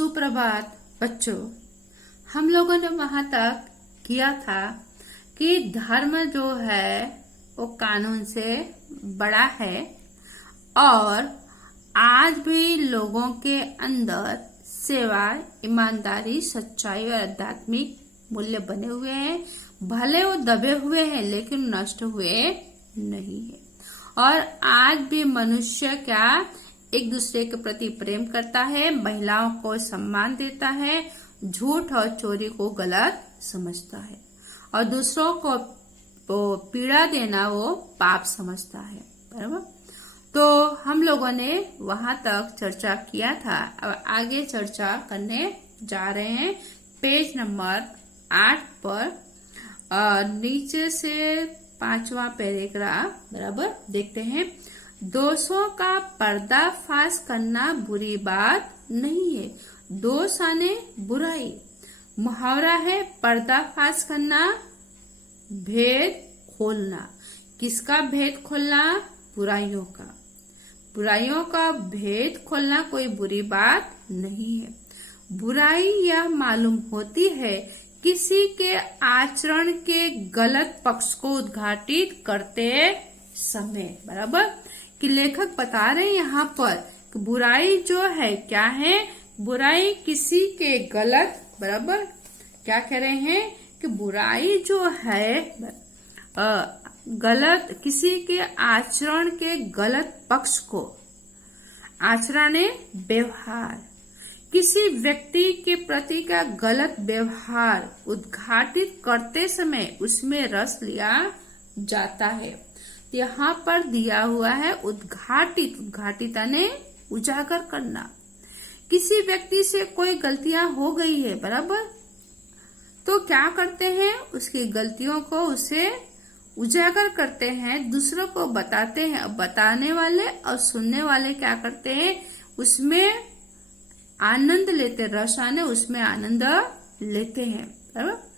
सुप्रभात बच्चों। हम लोगों ने वहां तक किया था कि धर्म जो है वो कानून से बड़ा है और आज भी लोगों के अंदर सेवा, ईमानदारी, सच्चाई और आध्यात्मिक मूल्य बने हुए हैं। भले वो दबे हुए हैं लेकिन नष्ट हुए नहीं है। और आज भी मनुष्य क्या एक दूसरे के प्रति प्रेम करता है, महिलाओं को सम्मान देता है, झूठ और चोरी को गलत समझता है और दूसरों को पीड़ा देना वो पाप समझता है। बराबर। तो हम लोगों ने वहां तक चर्चा किया था। अब आगे चर्चा करने जा रहे हैं पेज नंबर 8 पर नीचे से 5वां पैराग्राफ। बराबर। देखते हैं। दोषों का पर्दाफाश करना बुरी बात नहीं है। दोष आने बुराई। मुहावरा है पर्दाफाश करना, भेद खोलना। किसका भेद खोलना? बुराइयों का। बुराइयों का भेद खोलना कोई बुरी बात नहीं है। बुराई यह मालूम होती है किसी के आचरण के गलत पक्ष को उद्घाटित करते समय। बराबर। कि लेखक बता रहे हैं यहाँ पर कि बुराई जो है क्या है? बुराई किसी के गलत, बराबर, क्या कह रहे हैं कि बुराई जो है गलत, किसी के आचरण के गलत पक्ष को, आचरण व्यवहार, किसी व्यक्ति के प्रति का गलत व्यवहार उद्घाटित करते समय उसमें रस लिया जाता है। यहाँ पर दिया हुआ है उद्घाटित। उद्घाटित यानी उजागर करना। किसी व्यक्ति से कोई गलतियां हो गई है, बराबर, तो क्या करते हैं? उसकी गलतियों को उसे उजागर करते हैं, दूसरों को बताते हैं। बताने वाले और सुनने वाले क्या करते हैं? उसमें आनंद लेते, रस आने उसमें आनंद लेते हैं। बराबर।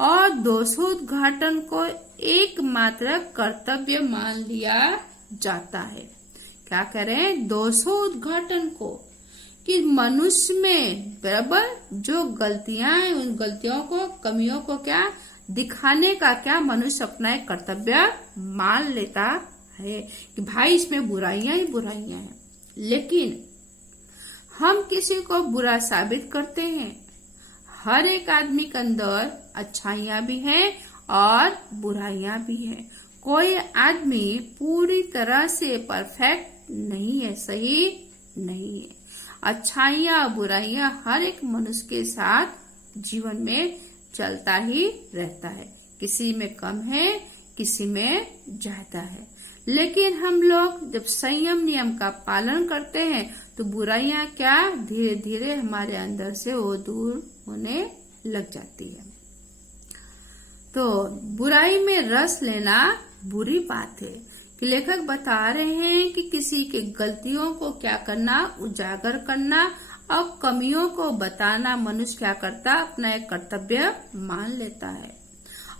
और दोषोद्घाटन को एकमात्र कर्तव्य मान लिया जाता है। क्या करें? दोषोद्घाटन को, कि मनुष्य में, बराबर, जो गलतियां हैं उन गलतियों को, कमियों को क्या दिखाने का क्या मनुष्य अपना एक कर्तव्य मान लेता है कि भाई इसमें बुराइयां ही बुराइयां हैं। लेकिन हम किसी को बुरा साबित करते हैं। हर एक आदमी के अंदर अच्छाइयां भी हैं और बुराइयां भी हैं। कोई आदमी पूरी तरह से परफेक्ट नहीं है, सही नहीं है। अच्छाइयां और बुराइयां हर एक मनुष्य के साथ जीवन में चलता ही रहता है। किसी में कम है, किसी में ज्यादा है। लेकिन हम लोग जब संयम नियम का पालन करते हैं तो बुराइयां क्या धीरे धीरे हमारे अंदर से वो दूर होने लग जाती है। तो बुराई में रस लेना बुरी बात है। कि लेखक बता रहे हैं कि किसी के गलतियों को क्या करना? उजागर करना और कमियों को बताना मनुष्य क्या करता? अपना एक कर्तव्य मान लेता है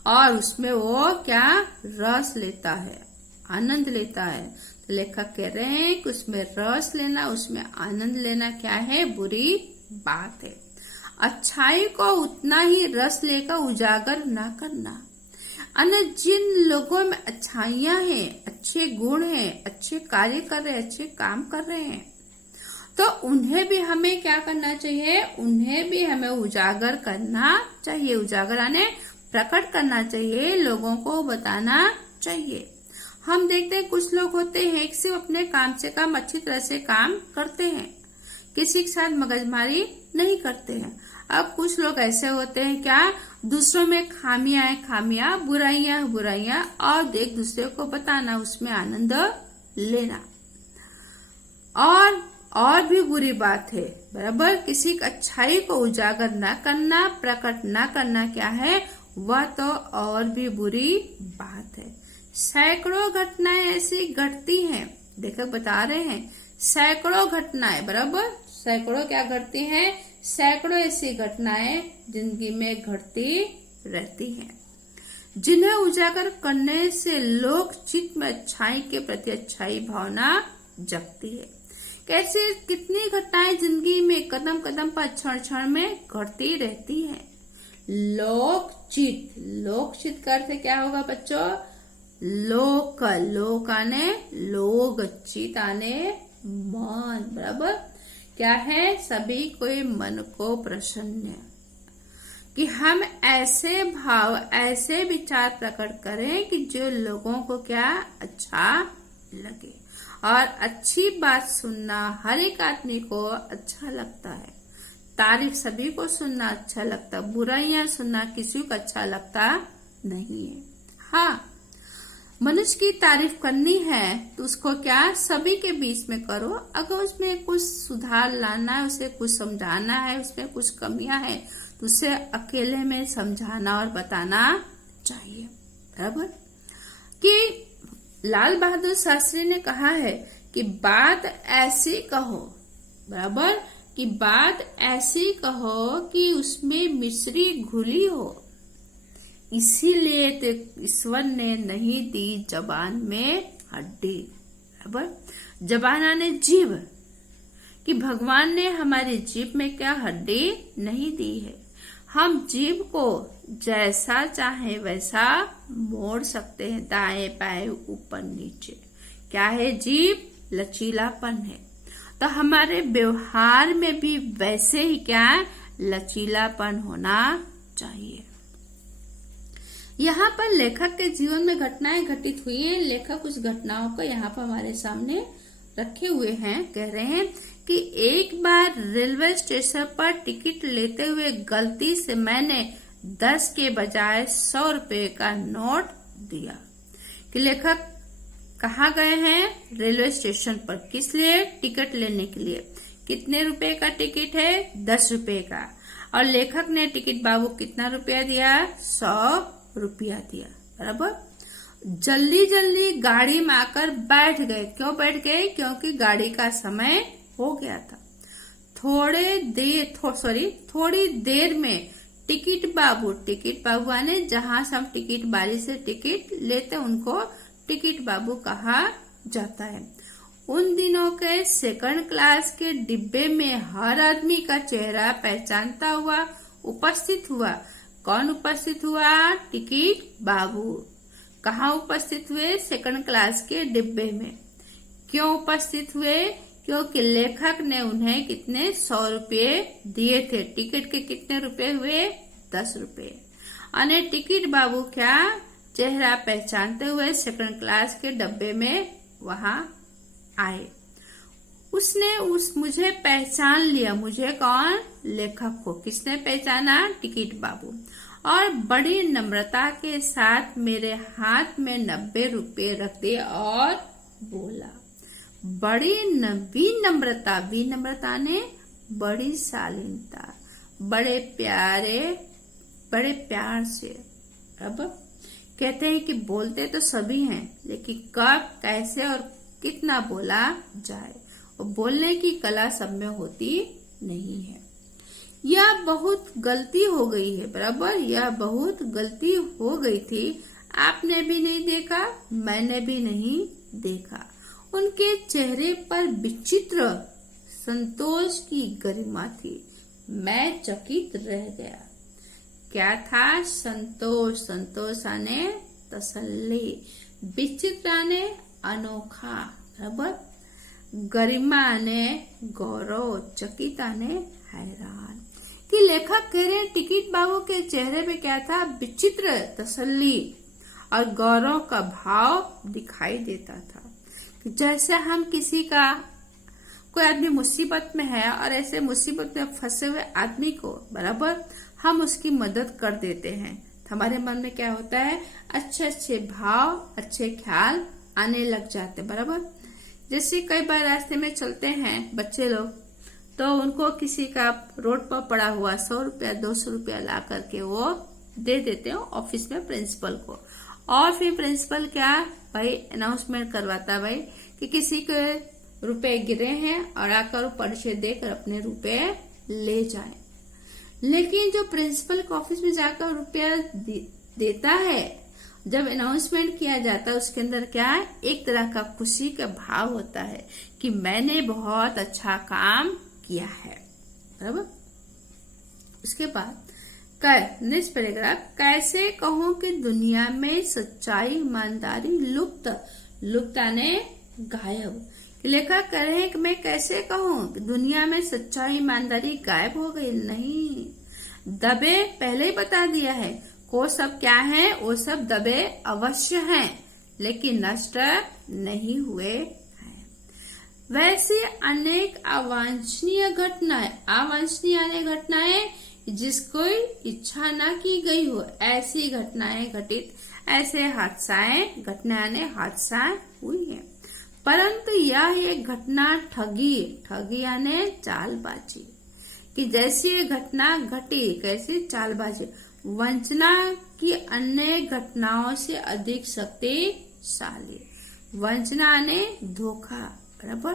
और उसमें वो क्या रस लेता है, आनंद लेता है। तो लेखक कह रहे हैं कि उसमें रस लेना, उसमें आनंद लेना क्या है? बुरी बात है। अच्छाई को उतना ही रस लेकर उजागर न करना। अन्य जिन लोगों में अच्छाइयां हैं, अच्छे गुण हैं, अच्छे कार्य कर रहे हैं, अच्छे काम कर रहे हैं, तो उन्हें भी हमें क्या करना चाहिए? उन्हें भी हमें उजागर करना चाहिए। उजागर यानी प्रकट करना चाहिए, लोगों को बताना चाहिए। हम देखते हैं कुछ लोग होते हैं कि सिर्फ अपने काम से काम अच्छी तरह से काम करते हैं, किसी के साथ मगजमारी नहीं करते हैं। अब कुछ लोग ऐसे होते हैं क्या, दूसरों में खामियां है खामियां, बुराइयां है बुराइयां, और एक दूसरे को बताना, उसमें आनंद लेना। और भी बुरी बात है, बराबर, किसी की अच्छाई को उजागर न करना, प्रकट न करना क्या है? वह तो और भी बुरी बात है। सैकड़ों घटनाएं ऐसी घटती हैं, लेखक बता रहे हैं सैकड़ों घटनाएं, बराबर, सैकड़ों क्या घटती हैं? सैकड़ों ऐसी घटनाएं जिंदगी में घटती रहती हैं, जिन्हें उजागर करने से लोक चित्त में अच्छाई के प्रति अच्छाई भावना जगती है। कैसे कितनी घटनाएं जिंदगी में कदम कदम पर क्षण क्षण में घटती रहती हैं। लोकचित, लोकचित का अर्थ क्या होगा बच्चों? लोक, लोक आने लोग, चित आने मन, बराबर। क्या है? सभी कोई मन को प्रसन्न, कि हम ऐसे भाव ऐसे विचार प्रकट करें कि जो लोगों को क्या अच्छा लगे। और अच्छी बात सुनना हर एक आदमी को अच्छा लगता है, तारीफ सभी को सुनना अच्छा लगता, बुराइयां सुनना किसी को अच्छा लगता नहीं है। हाँ, मनुष्य की तारीफ करनी है तो उसको क्या सभी के बीच में करो। अगर उसमें कुछ सुधार लाना है, उसे कुछ समझाना है, उसमें कुछ कमियां है तो उसे अकेले में समझाना और बताना चाहिए, बराबर। कि लाल बहादुर शास्त्री ने कहा है कि बात ऐसी कहो, बराबर, कि बात ऐसी कहो कि उसमें मिश्री घुली हो। इसीलिए तो ईश्वर ने नहीं दी जबान में हड्डी, बराबर। जबान आने जीभ, कि भगवान ने हमारी जीभ में क्या हड्डी नहीं दी है। हम जीभ को जैसा चाहे वैसा मोड़ सकते हैं, दाएं बाएं ऊपर नीचे। क्या है? जीभ लचीलापन है। तो हमारे व्यवहार में भी वैसे ही क्या लचीलापन होना चाहिए। यहाँ पर लेखक के जीवन में घटनाएं घटित हुई हैं। लेखक उस घटनाओं को यहाँ पर हमारे सामने रखे हुए हैं। कह रहे हैं कि एक बार रेलवे स्टेशन पर टिकट लेते हुए गलती से मैंने 10 के बजाय 100 रुपए का नोट दिया। कि लेखक कहाँ गए हैं? रेलवे स्टेशन पर। किस लिए? टिकट लेने के लिए। कितने रुपए का टिकट है? 10 रुपए का। और लेखक ने टिकट बाबू कितना रुपया दिया? 100 रुपया दिया, बराबर। जल्दी जल्दी गाड़ी में आकर बैठ गए। क्यों बैठ गए? क्योंकि गाड़ी का समय हो गया था। थोड़ी देर में टिकट बाबू आने जहां से हम टिकट बारी से टिकट लेते उनको टिकट बाबू कहा जाता है। उन दिनों के सेकंड क्लास के डिब्बे में हर आदमी का चेहरा पहचानता हुआ उपस्थित हुआ। कौन उपस्थित हुआ? टिकट बाबू। कहाँ उपस्थित हुए? सेकंड क्लास के डिब्बे में। क्यों उपस्थित हुए? क्योंकि लेखक ने उन्हें कितने 100 रुपये दिए थे। टिकट के कितने रुपए हुए? 10 रुपए। अने टिकट बाबू क्या चेहरा पहचानते हुए सेकंड क्लास के डब्बे में वहां आए। उसने मुझे पहचान लिया। मुझे कौन? लेखक को। किसने पहचाना? टिकट बाबू। और बड़ी नम्रता के साथ मेरे हाथ में 90 रुपए रख दिए और बोला। बड़ी विनम्रता ने बड़ी शालीनता, बड़े प्यार से। अब कहते हैं कि बोलते तो सभी हैं, लेकिन कब, कैसे और कितना बोला जाए, और बोलने की कला सब में होती नहीं है। यह बहुत गलती हो गई है, बराबर। यह बहुत गलती हो गई थी। आपने भी नहीं देखा, मैंने भी नहीं देखा। उनके चेहरे पर विचित्र संतोष की गरिमा थी। मैं चकित रह गया। क्या था? संतोष आने तसल्ली, विचित्र आने अनोखा, बराबर। गरिमा आने गौरव, चकित आने हैरान। कि लेखक कह रहे हैं टिकट बाबू के चेहरे पे क्या था? विचित्र तसल्ली और गौरव का भाव दिखाई देता था। जैसे हम किसी का, कोई आदमी मुसीबत में है और ऐसे मुसीबत में फंसे हुए आदमी को, बराबर, हम उसकी मदद कर देते हैं, तो हमारे मन में क्या होता है? अच्छे अच्छे भाव, अच्छे ख्याल आने लग जाते, बराबर। जैसे कई बार रास्ते में चलते हैं बच्चे लोग, तो उनको किसी का रोड पर पड़ा हुआ 100 रुपया 200 रुपया ला करके वो दे देते हैं ऑफिस में प्रिंसिपल को। और फिर प्रिंसिपल क्या भाई अनाउंसमेंट करवाता भाई कि किसी के रुपए गिरे हैं और आकर पर्चे देकर अपने रुपए ले जाए। लेकिन जो प्रिंसिपल के ऑफिस में जाकर रुपया देता है जब अनाउंसमेंट किया जाता है उसके अंदर क्या है, एक तरह का खुशी का भाव होता है कि मैंने बहुत अच्छा काम किया है। बराबर। उसके बाद नेक्स्ट पैराग्राफ, कैसे कहूं कि दुनिया में सच्चाई ईमानदारी लुप्त, लुप्त यानी गायब। लेखक कह रहे हैं कि मैं कैसे कहूं कि दुनिया में सच्चाई ईमानदारी गायब हो गई। नहीं, दबे पहले ही बता दिया है, वो सब क्या है, वो सब दबे अवश्य हैं लेकिन नष्ट नहीं हुए हैं। वैसे अनेक अवांछनीय घटनाएं, अवांछनीय यानी घटनाएं जिसको इच्छा न की गई हो, ऐसी घटनाएं घटित, ऐसे हादसाएं, घटनाएं हादसाएं हुई है। परंतु यह एक घटना ठगी, ठगी यानी चालबाजी, कि जैसी ये घटना घटी, कैसी चालबाजी, वंचना की अन्य घटनाओं से अधिक शक्तिशाली। वंचना ने धोखा, बराबर,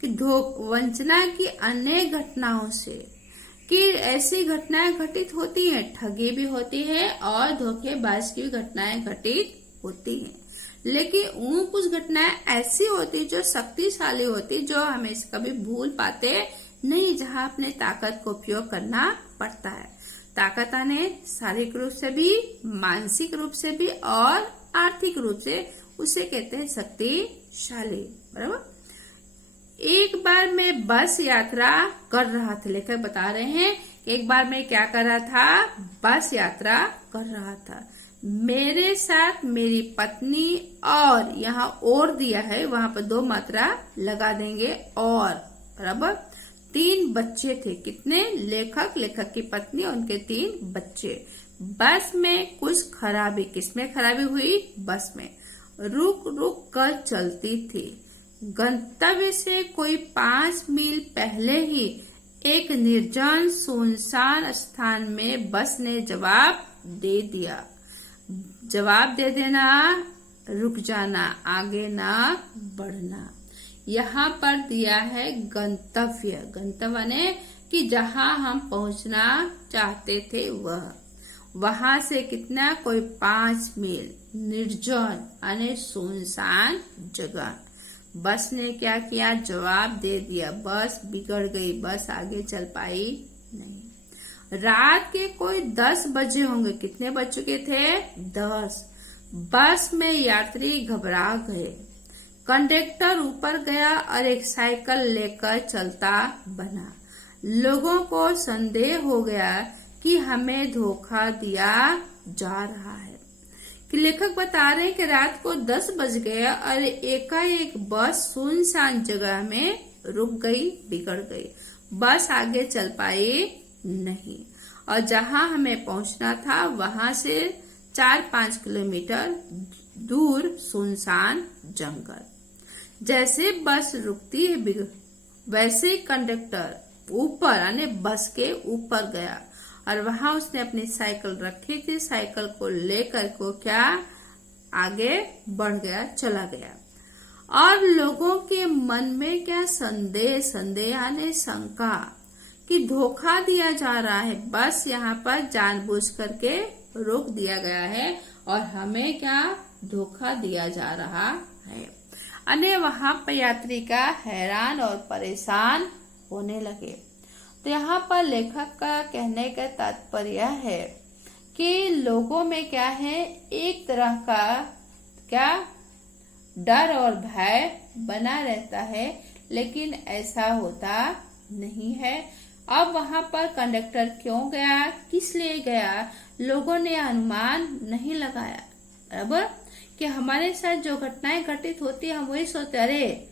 कि वंचना की अन्य घटनाओं से, कि ऐसी घटनाएं घटित होती हैं, ठगी भी होती है और धोखेबाज की भी घटनाएं घटित होती हैं, लेकिन उन कुछ घटनाएं ऐसी होती जो शक्तिशाली होती, जो हमें कभी भूल पाते नहीं, जहां अपने ताकत को उपयोग करना पड़ता है। ताकत आने शारीरिक रूप से भी, मानसिक रूप से भी और आर्थिक रूप से, उसे कहते हैं शक्तिशाली। बराबर। एक बार मैं बस यात्रा कर रहा था, लेखक बता रहे हैं कि एक बार मैं क्या कर रहा था, बस यात्रा कर रहा था। मेरे साथ मेरी पत्नी और यहाँ और दिया है, वहां पर 2 मात्रा लगा देंगे और, बराबर, 3 बच्चे थे। कितने? लेखक, लेखक की पत्नी और उनके 3 बच्चे। बस में कुछ खराबी, किसमें खराबी हुई? बस में रुक रुक कर चलती थी। गंतव्य से कोई 5 मील पहले ही एक निर्जन सुनसान स्थान में बस ने जवाब दे दिया। जवाब दे देना, रुक जाना, आगे ना बढ़ना। यहाँ पर दिया है गंतव्य, गंतव्य ने कि जहाँ हम पहुंचना चाहते थे वहां से कितना? कोई 5 मील, निर्जन यानी सुनसान जगह। बस ने क्या किया? जवाब दे दिया। बस बिगड़ गई, बस आगे चल पाई नहीं। रात के कोई 10 बजे होंगे। कितने बज चुके थे? 10। बस में यात्री घबरा गए। कंडक्टर ऊपर गया और एक साइकिल लेकर चलता बना। लोगों को संदेह हो गया कि हमें धोखा दिया जा रहा है। कि लेखक बता रहे हैं कि रात को 10 बज गया और एकाएक बस सुनसान जगह में रुक गई, बिगड़ गई। बस आगे चल पाई नहीं और जहां हमें पहुंचना था वहां से 4-5 किलोमीटर दूर सुनसान जंगल। जैसे बस रुकती है वैसे कंडक्टर ऊपर यानी बस के ऊपर गया और वहां उसने अपनी साइकिल रखी थी। साइकिल को लेकर को क्या आगे बढ़ गया, चला गया। और लोगों के मन में क्या संदेह यानी शंका कि धोखा दिया जा रहा है। बस यहाँ पर जानबूझ करके रोक दिया गया है और हमें क्या धोखा दिया जा रहा है। अने वहां पर यात्री का हैरान और परेशान होने लगे। तो यहाँ पर लेखक का कहने का तात्पर्य है कि लोगों में क्या है, एक तरह का क्या डर और भय बना रहता है, लेकिन ऐसा होता नहीं है। अब वहां पर कंडक्टर क्यों गया, किस लिए गया, लोगों ने अनुमान नहीं लगाया। बराबर कि हमारे साथ जो घटनाएं घटित होती है हम वही सोचते अरे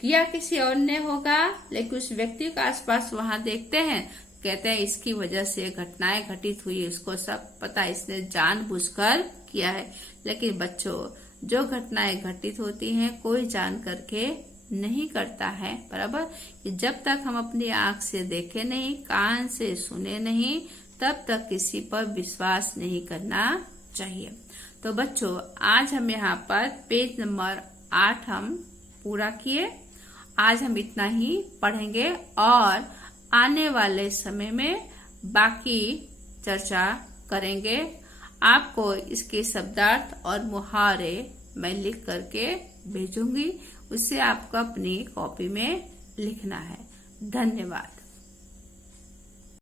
किया किसी और ने होगा, लेकिन उस व्यक्ति का आसपास वहां देखते हैं, कहते हैं इसकी वजह से घटनाएं घटित हुई, उसको सब पता, इसने जानबूझकर किया है। लेकिन बच्चों, जो घटनाएं घटित होती हैं कोई जान करके नहीं करता है। बराबर कि जब तक हम अपनी आंख से देखे नहीं, कान से सुने नहीं, तब तक किसी पर विश्वास नहीं करना चाहिए। तो बच्चों, आज हम यहाँ पर पेज नंबर 8 हम पूरा किए। आज हम इतना ही पढ़ेंगे और आने वाले समय में बाकी चर्चा करेंगे। आपको इसके शब्दार्थ और मुहावरे मैं लिख करके भेजूंगी, उससे आपको अपनी कॉपी में लिखना है। धन्यवाद।